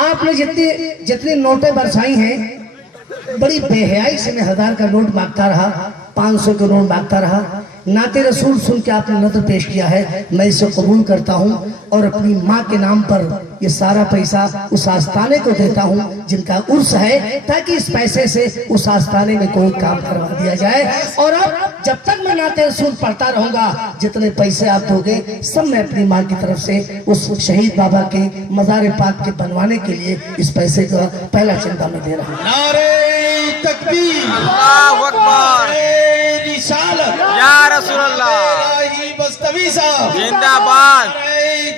आपने जितनी नोटें बरसाई हैं, बड़ी बेहयाई से मैं 1000 का नोट मांगता रहा, 500 का नोट मांगता रहा। नाते रसूल सुन के आपने नजर पेश किया है, मैं इसे कबूल करता हूँ और अपनी माँ के नाम पर ये सारा पैसा उस आस्थाने को देता हूँ जिनका उर्स है, ताकि इस पैसे से उस आस्थाने में कोई काम करवा दिया जाए। और अब जब तक मैं नाते रसूल पढ़ता रहूंगा, जितने पैसे आप दोगे सब मैं अपनी माँ की तरफ से उस शहीद बाबा के मज़ार पाक के बनवाने के लिए इस पैसे का पहला चंदा मैं दे रहा हूँ। नारे तकबीर, अल्लाहु अकबर, रिसालत या रसूल अल्लाह, बस्तवी साहब जिंदाबाद,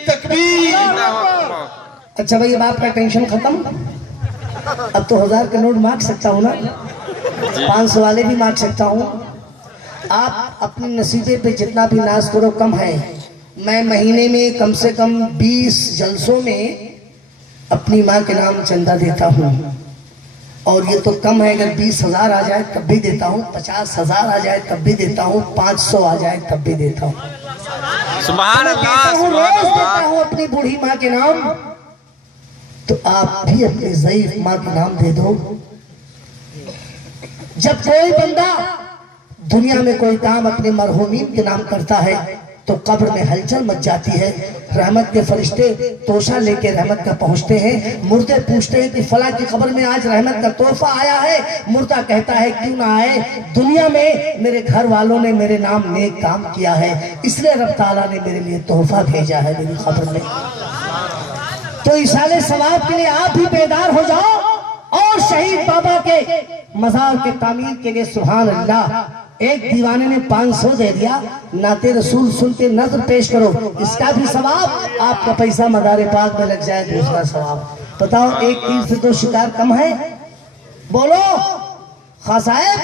तकबीर। अच्छा भाई, अब आपका टेंशन खत्म। अब तो 1000 के नोट मांग सकता हूँ ना, 500 वाले भी मांग सकता हूँ। आप अपने नसीबे पे जितना भी नाज करो कम है। मैं महीने में कम से कम 20 जलसों में अपनी माँ के नाम चंदा देता हूँ, और ये तो कम है। अगर 20,000 आ जाए तब भी देता हूँ, 50,000 आ जाए तब भी देता हूँ, 500 आ जाए तब भी देता हूँ। सुभान अल्लाह, रोज देता हूँ अपनी बूढ़ी माँ के नाम। तो आप भी अपनी ज़ईफ माँ के नाम दे दो। जब कोई बंदा दुनिया में कोई काम अपने मरहूमीन के नाम करता है तो कब्र में हलचल मच जाती है। रहमत के फरिश्ते तोशा लेके रहमत का पहुंचते हैं। मुर्दे पूछते हैं कि फला की कब्र में आज रहमत का तोहफा आया है। मुर्दा कहता है क्यों ना आए, दुनिया में मेरे घर वालों ने मेरे नाम नेक काम किया है, इसलिए रब ताला ने मेरे लिए तोहफा भेजा है मेरी कब्र में। तो इसाले सवाब के लिए आप भी बेदार हो जाओ और शहीद बाबा के मज़ार के तामीर के लिए सुभान अल्लाह। एक दीवाने ने 500 दे दिया, नाते रसूल सुन के नजर पेश करो, इसका भी सवाब, आपका पैसा मज़ार पाक में लग जाए, दूसरा सवाब। बताओ, एक तीर से 2 शिकार कम है? बोलो खां साहब,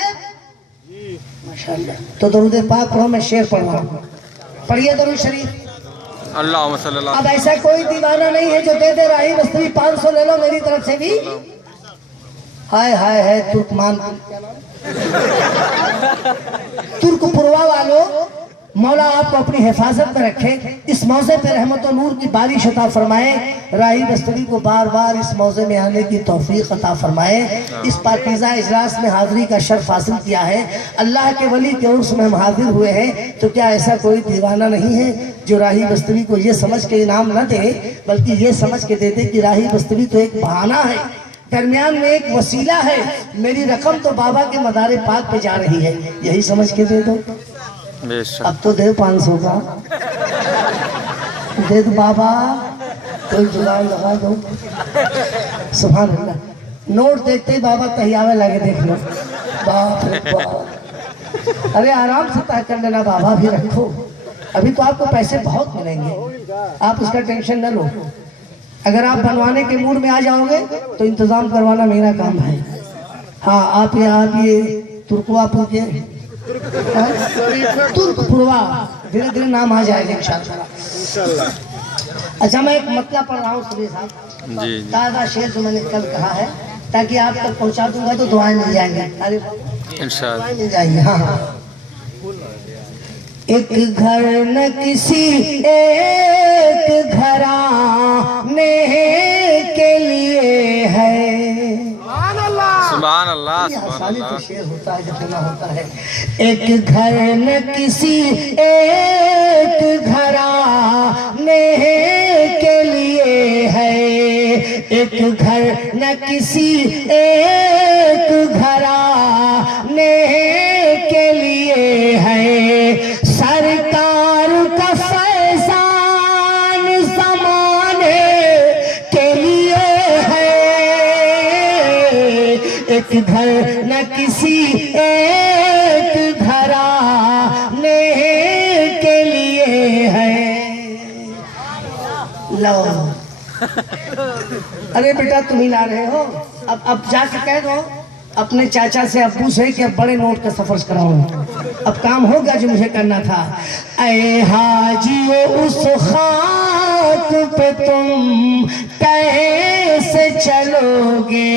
माशाअल्लाह। तो दरूद पाक पढ़ो, मैं शेर पढ़ रहा हूँ, पढ़िए दरूद शरीफ। अल्लाहुम्मा सल्ली अला। अब ऐसा कोई दीवाना नहीं है जो दे दे राही बस्तवी 500 ले लो मेरी तरफ से भी। हाय हाय है तुर्कमान, तुर्कपुरवा वालों, मौला आपको अपनी हिफाजत में रखे। इस मौजे पे रहमत और नूर की बारिश अता फरमाए। राही बस्तवी को बार बार इस मौजे में आने की तौफीक अता फरमाए। इस पाकीज़ा इजलास में हाजिरी का शर्फ हासिल किया है। अल्लाह के वली के उर्स में हम हाजिर हुए हैं, तो क्या ऐसा कोई दीवाना नहीं है जो राही बस्तवी को ये समझ के इनाम न दे, बल्कि ये समझ के दे दे कि राही बस्तवी तो एक बहाना है, दरमियान में एक वसीला है, मेरी रकम तो बाबा के मज़ार पाक पे जा रही है, यही समझ के दे दो। अब तो दे 500 का दे दो बाबा, कोई जुगाड़ लगा दो। सुभान अल्लाह। नोट देखते ही बाबा तहियावे लगे, देख लो, बाप रे बाप। अरे आराम से तय कर लेना, बाबा भी रखो, अभी तो आपको पैसे बहुत मिलेंगे, आप उसका टेंशन न लो। अगर आप बनवाने के मूड में आ जाओगे तो इंतजाम करवाना मेरा काम है। हाँ, आप ये तुर्कवापुर के तुर्कपुरवा, धीरे धीरे नाम आ जाएगा इंशाल्लाह। अच्छा, मैं एक मतलब पढ़ रहा हूँ सभी साहब जी। ताज़ा शेर जो मैंने कल कहा है, ताकि आप तक पहुँचा दूंगा तो दुआएं मिल जाएंगी। अरे इंशाल्लाह मिल जाएंगी। हाँ हाँ। एक घर न किसी एक घराने के लिए है। सुभान अल्लाह, आसानी तो शेर होता है जितना होता है। एक घर न किसी एक घराने के लिए है, एक घर न किसी एक घराने के लिए है। सरकार का फैजान ज़माने के लिए है, एक घर न किसी एक घराने के लिए है। लो अरे बेटा तुम ही ला रहे हो, अब जाके कह दो अपने चाचा से, अब्बू से कि अब बड़े नोट का सफर कराऊं। अब काम हो गया जो मुझे करना था। ऐ हाजियो उस खाक पे तुम कैसे चलोगे,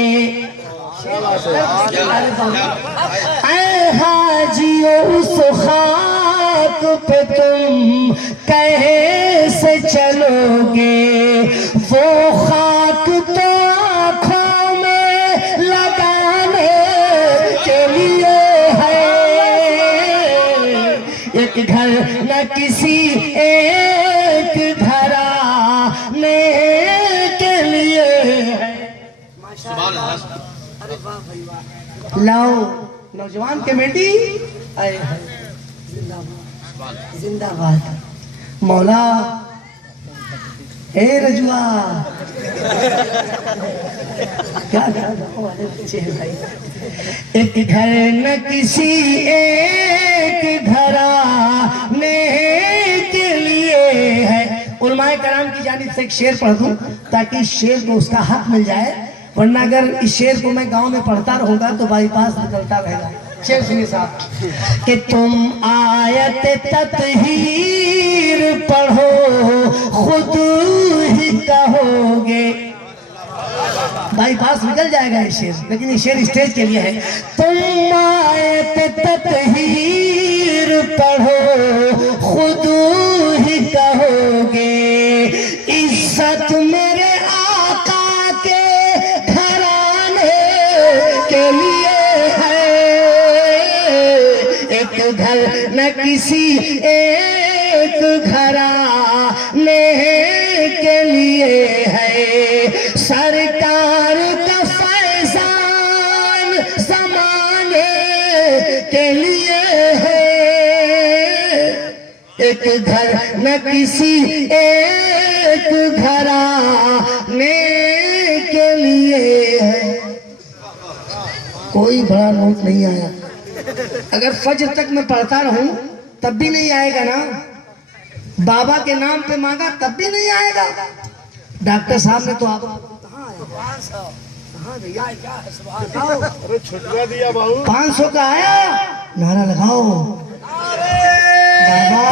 ऐ हाजियो उस खाक पे तुम कैसे चलोगे, वो खाक तो किसी एक घराने के लिए है। लाओ नौजवान के बेटी आए हैं, जिंदाबाद जिंदाबाद। मौला ए रजुआ क्या वाले बच्चे हैं भाई। एक घर न किसी एक घराने के लिए है। उलमाए कराम की जानिब से एक शेर पढ़ दूं ताकि इस शेर को उसका हक मिल जाए, वरना अगर इस शेर को मैं गांव में पढ़ता रहूंगा तो बाईपास निकलता रहेगा। शेर सुनिए साहब कि तुम आयत तत्हीर पढ़ो खुद ही कहोगे। बाईपास निकल जाएगा ये शेर, लेकिन ये शेर स्टेज के लिए है। तुम आयत तत्हीर पढ़ो खुद ही कहोगे। इज्जत मेरे आका के घराने के लिए है। एक घर न किसी एक घराने के लिए है। सरकार का फैजान ज़माने के लिए है। एक घर न किसी एक घराने के लिए है। कोई बड़ा नोट नहीं आया। अगर फजर तक मैं पढ़ता रहूं तब भी नहीं आएगा ना। बाबा के नाम पे मांगा तब भी नहीं आएगा। डॉक्टर साहब ने तो आप छुटवा दिया बाबू। 500 का आया, नारा लगाओ बाबा।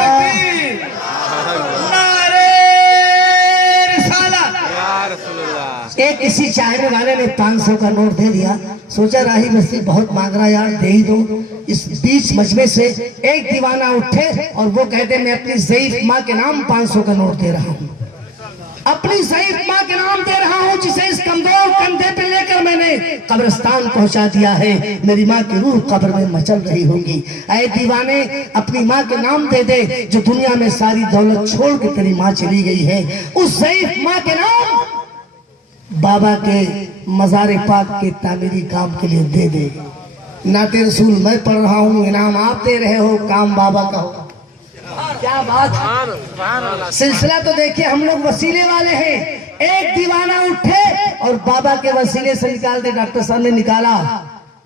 एक किसी चाहने वाले ने 500 का नोट दे दिया। सोचा राही बस्ती बहुत मांग रहा यार, दे ही दो। इस बीच मजमे से एक दीवाना उठे और वो कहते मैं अपनी ज़ईफ माँ के नाम 500 का नोट दे रहा हूँ। अपनी ज़ईफ माँ के नाम दे रहा हूँ जिसे इस कमजोर कंधे पे लेकर मैंने कब्रिस्तान पहुंचा दिया है। मेरी माँ की रूह कब्र में मचल रही होगी। ऐ दीवाने अपनी माँ के नाम दे दे जो दुनिया में सारी दौलत छोड़ के तेरी माँ चली गई है। उस ज़ईफ माँ के नाम बाबा के मज़ार पाक के तामीरी काम के लिए दे दे। नाते रसूल मैं पढ़ रहा हूँ, इनाम आप दे रहे हो, काम बाबा का होगा। क्या बात। सिलसिला तो देखिए, हम लोग वसीले वाले हैं। एक दीवाना उठे और बाबा के वसीले से निकाल दे। डॉक्टर साहब ने निकाला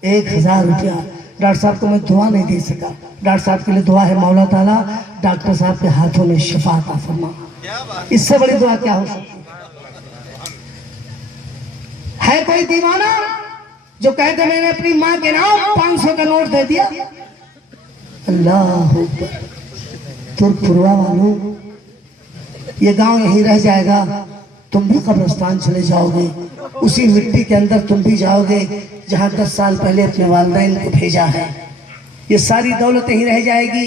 1000 रुपया। डॉक्टर साहब को मैं दुआ नहीं दे सका। डॉक्टर साहब के लिए दुआ है मौला ताला डॉक्टर साहब के हाथों में शिफा अता फरमा। इससे बड़ी दुआ क्या हो सकती है? कोई दीवाना जो कहते मैंने अपनी माँ के नाम 500 का नोट दे दिया। अल्लाह तुरपुरवा वालों, ये गांव यहीं रह जाएगा। तुम भी कब्रिस्तान चले जाओगे, उसी मिट्टी के अंदर तुम भी जाओगे जहां 10 साल पहले अपने वालिदैन को भेजा है। ये सारी दौलत यहीं रह जाएगी।